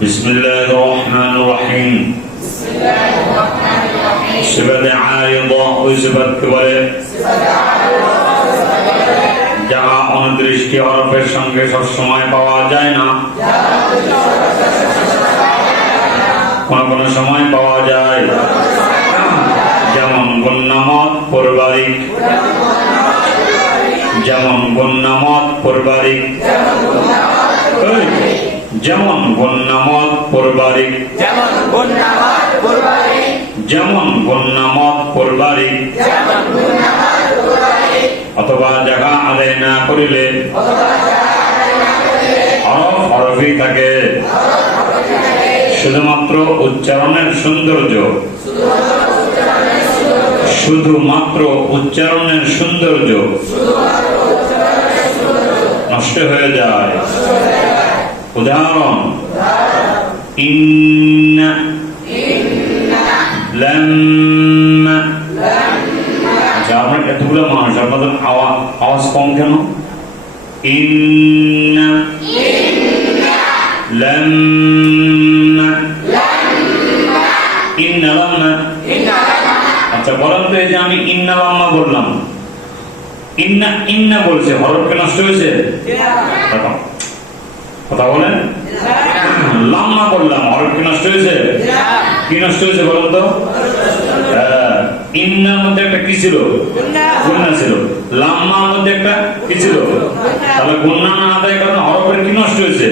बिस्मिल्लाहिर्रहमानिर्रहीम। सिफत आरिदा ওই সিফাতকে বলে যাহা অনির্দিষ্ট হরফের সঙ্গে সবসময় পাওয়া যায় না, কোন কোন সময় পাওয়া যায়, যেমন গুন্নামত পরবারিক, যেমন গুন্নামত পরবারিক, যেমন গুন্নামত পরবারিক, যেমন গুন্নামত পরবারিক, যেমন গুন্নামত পরবারিক, যেমন গুন্নামত পরবারিক, অথবা জায়গা আদায় না করিলে হরফ হরফই থাকে, শুধুমাত্র উচ্চারণের সৌন্দর্য, শুধুমাত্র উচ্চারণের সৌন্দর্য নষ্ট হয়ে যায়। উদাহরণ ইন্না, লাম্মা। আচ্ছা, আপনার এতগুলো মানুষ, আপনাদের আওয়াজ কম কেন? ইন্না, লাম্মা, ইন্না লাম্মা। আচ্ছা বলেন তো, এই যে আমি ইন্না লাম্মা বললাম, ইন্না ইন্না বলছে, হরফকে নষ্ট হয়েছে? কথা বলেন। লাম্মা বললাম, হরফকে নষ্ট হয়েছে? কি নষ্ট হয়েছে বলেন তো? ইন্নার মধ্যে একটা কি ছিল? গুন্না ছিল। লাম্মার মধ্যে একটা কি ছিল? তাহলে গুন্না না আদায় কারণে হরফের কি নষ্ট হয়েছে?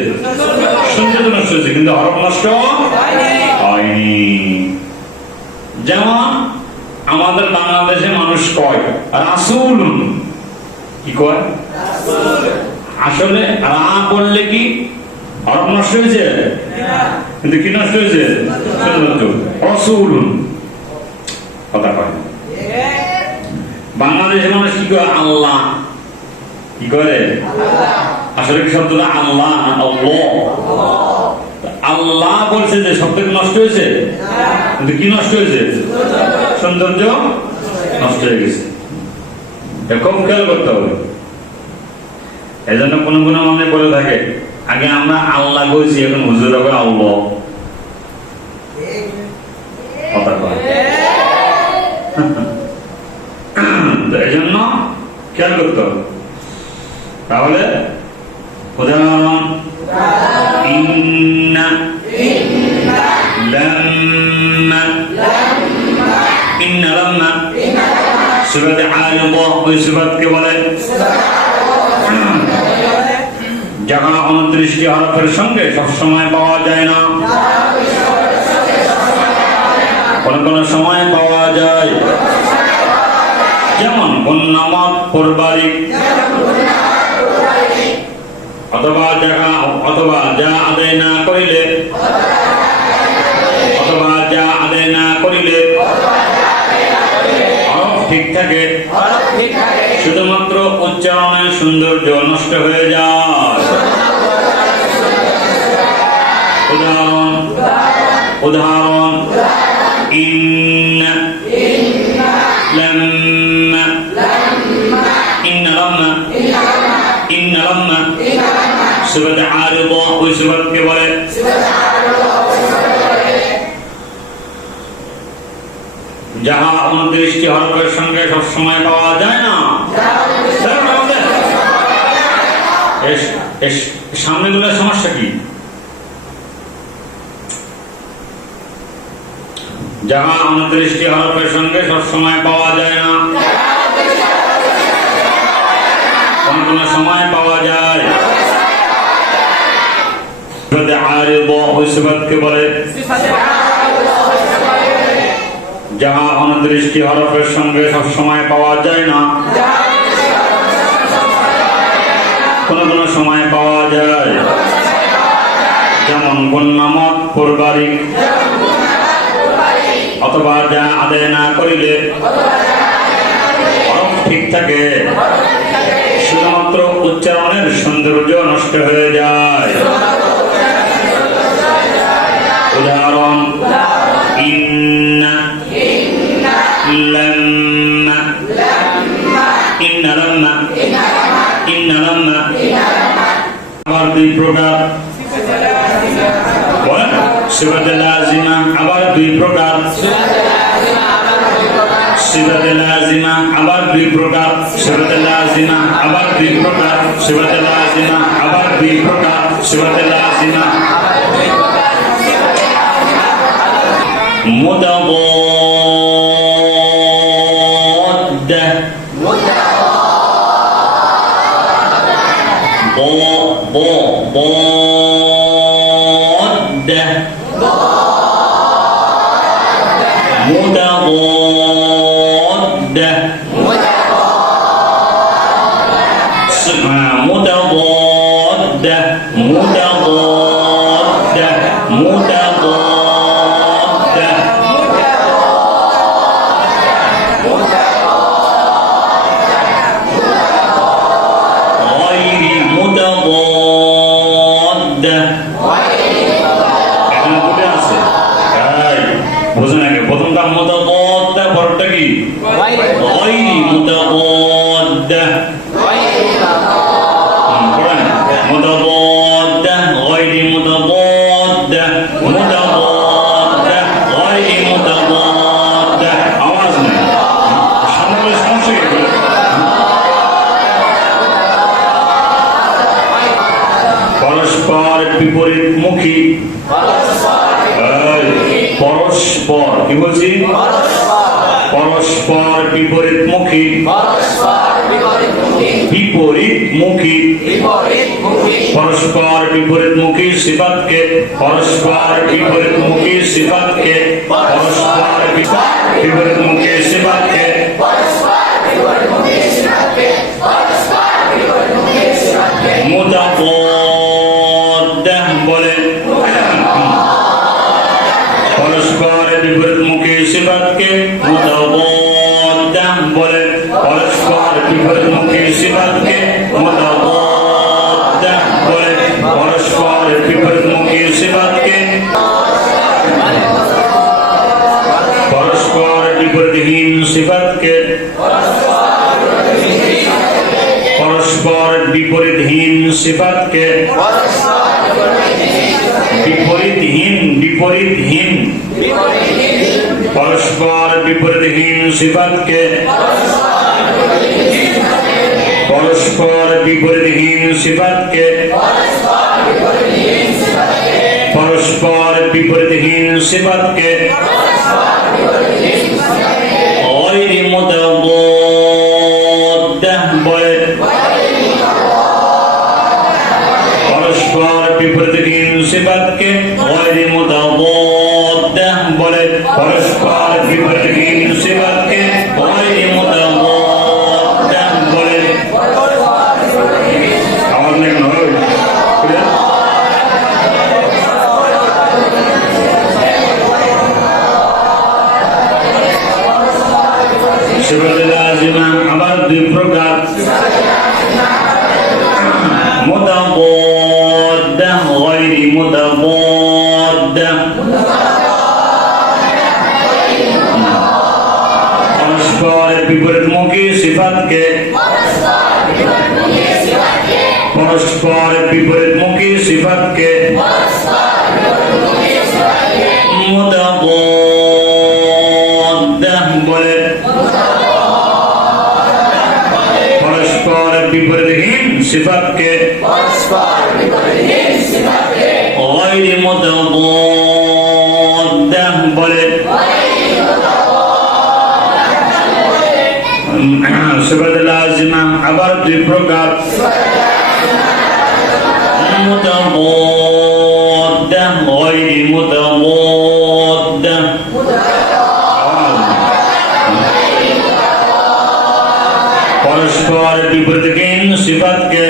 সৌন্দর্য নষ্ট হয়েছে, কিন্তু হরফ নষ্ট হয়নি। যেমন আমাদের বাংলাদেশে মানুষ কয় রাসূল, কি কয়? আসলে রা বললে কি হরফ নষ্ট হয়েছে? কিন্তু কি নষ্ট হয়েছে? রাসূল কথা কয়। বাংলাদেশের মানুষ কি করে? আল্লাহ, কি করে? আসলে কি শব্দটা আল্লাহ না আল্লাহ? আল্লাহ বলছে যে শব্দ নষ্ট হয়েছে, কিন্তু কি নষ্ট হয়েছে? সৌন্দর্য নষ্ট হয়ে গেছে। খুব খেয়াল করতে হবে। এই জন্য কোন কোন মানে বলে থাকে, আগে আমরা আল্লাহ বলছি, এখন হুজুর হবে আল্লাহ। কথা কয়। এই জন্য খেয়াল করতে হবে। তাহলে উদাহরণ ইন্না, লাম্মা, ইন্না লাম্মা। সূরা আরিদা ওই সিফাতকে বলে যাহা 29টি হরফের সঙ্গে সবসময় পাওয়া যায় না, কোন কোন সময় পাওয়া যায়, যেমন গুন্নামত পরবারিক, অথবা যা আদায় না করিলে, অথবা যা আদায় না করিলে হরফ ঠিক থাকে, শুধুমাত্র উচ্চারণের সৌন্দর্য নষ্ট হয়ে যায়। উদাহরণ উদাহরণ ইন্না, লাম্মা, ইন্না লাম্মা, ইন্না লাম্মা। সূরা আরিদা ওই সিফাতকে বলে যাহা 29টি হরফের সঙ্গে সবসময় পাওয়া যায় না। সামনে গুলো সমস্যা কি? যাহা 29টি হরফের সঙ্গে সবসময় পাওয়া যায় না, কোন কোন সময় পাওয়া যায়। আরিদা ওই সিফাতকে বলে যাহা 29টি হরফের সঙ্গে সবসময় পাওয়া যায় না, কোন কোন সময় পাওয়া যায়, যেমন গুন্নামত পরবারিক, অথবা যা আদায় না করিলে হরফ ঠিক থাকে, শুধুমাত্র উচ্চারণের সৌন্দর্য নষ্ট হয়ে যায়। উদাহরণ ইন্না, লাম্মা, ইন্না লাম্মা, ইন্না লাম্মা। আবার দুই প্রকার। সিফাতে লাজিমা আবার দুই প্রকার সিফাতে লাজিমা আবার দুই প্রকার সিফাতে লাজিমা আবার দুই প্রকার সিফাতে লাজিমা আবার দুই প্রকার সিফাতে লাজিমা মুতাওয়াদ্দা ضادة متضادة متضادة متضادة متضادة غير متضادة এখানে দুটো আছে তাই বুঝুন আগে প্রথমটা মুতাওয়াদ্দা পরটা কি গায়রি মুতাওয়াদ্দা পড়েন মুতাওয়াদ্দা গায়রি মুতাওয়াদ্দা মুতাওয়াদ্দা গায়রি মুতাওয়াদ্দা আওয়াজ নেই সামনে সমস্যা কি পরস্পর বিপরীতমুখী পরস্পর কি বলছি পরস্পর বিপরীতমুখী বিপরীতমুখী পরস্পর বিপরীতমুখী সিফাতকে পরস্পর বিপরীতমুখী সিফাতকে পরস্পর বিপরীতমুখী সিফাতকে মুতাওয়াদ্দা বলে পরস্পর বিপরীতমুখী সিফাতকে মুতাওয়াদ্দা বলে পরস্পর বিপরীতমুখী সিফাতকে মুতাওয়াদ্দা বলে পরস্পর বিপরীতমুখী সিফাতকে পরস্পর বিপরীতহীন সিফাতকে পরস্পর বিপরীতহীন সিফাতকে বিপরীতহীন বিপরীতহীন পরস্পর বিপরীতহীন সিফাতকে পরস্পর বিপরীতহীন সিফাতকে পরস্পর বিপরীতহীন সিফাতকে গায়রি মুতাওয়াদ্দা বলে পরস্পর বিপরীতহীন সিফাতকে গায়রি মুতাওয়াদ্দা বলে পরস্পর বিপরীতহীন সিফাতকে গায়রি মুতাওয়াদ্দা বলে আমার নেই নয় সিফাতে লাজিমা আবার দুই প্রকার মুতাওয়াদ্দা গায়রি মুতাওয়াদ্দা পরস্পর বিপরীতমুখী সিফাতকে পরস্পর বিপরীতমুখী সিফাতকে মুতাওয়াদ্দা বলে পরস্পর বিপরীতহীন সিফাতকে গায়রি মুতাওয়াদ্দা বলে সিফাতে লাজিমা আবার দুই প্রকার মুতাওয়াদ্দা গায়রি মুতাওয়াদ্দা পরস্পর বিপরীতহীন সিফাতকে